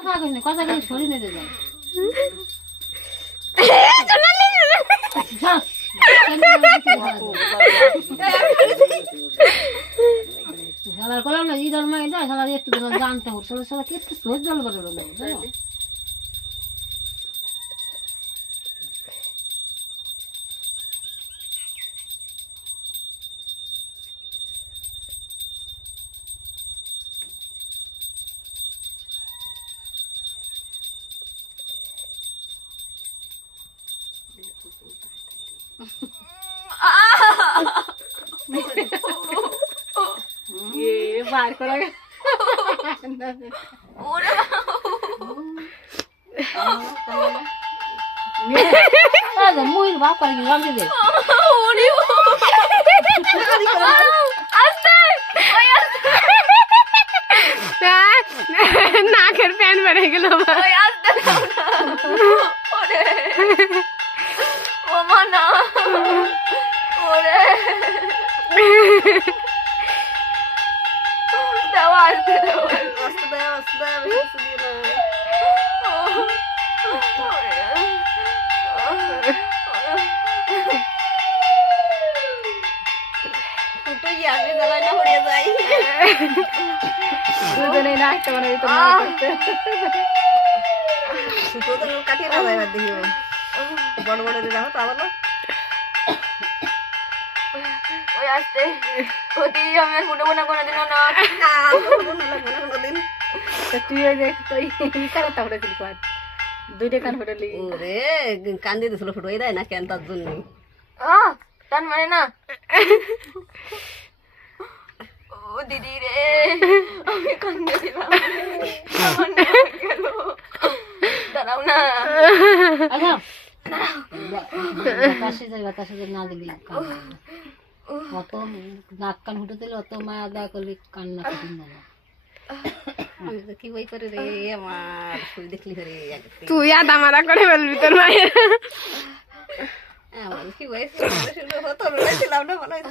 কথা কই সরি নিতে যায় শালার কলাম না ই ধর্ম এটা শালার একটু জানতে হতো শালা কি একটু সহজ জল বড় বড় বার করা মুই বাপ করে কি রাম দে নাকের প্যান বেড়ে গেল ও মা না ওরে দাও আসতে দাও দুজনে না একটা মানে কাটিয়ে না যায় দেখি বড় বড় দিলে হতো আবার ওই আসতে ওটি আমার মনে মনে কোনো দিন না কোনদিন তুই দেখ তুই কারা তাহলে দিলি কর দুইটা কান ফোটালি ওরে কান দিয়ে দিছিল ফুটোই দেয় না কেন তার জন্য তার মানে না ও দিদি রে আমি কান্দে দিলাম আমার না গেল দাঁড়াও না বাতাসে না দিলি অত নাক কান ফুটে দিলে অত মায়া দয়া করবি কান্না কঠিন না আমি তো কি বই করে রে আমার শুই দেখলি রে তুই আদা মারা করে বলবি তোর মায়ের কি বই হতো ছিলাম না মনে হয়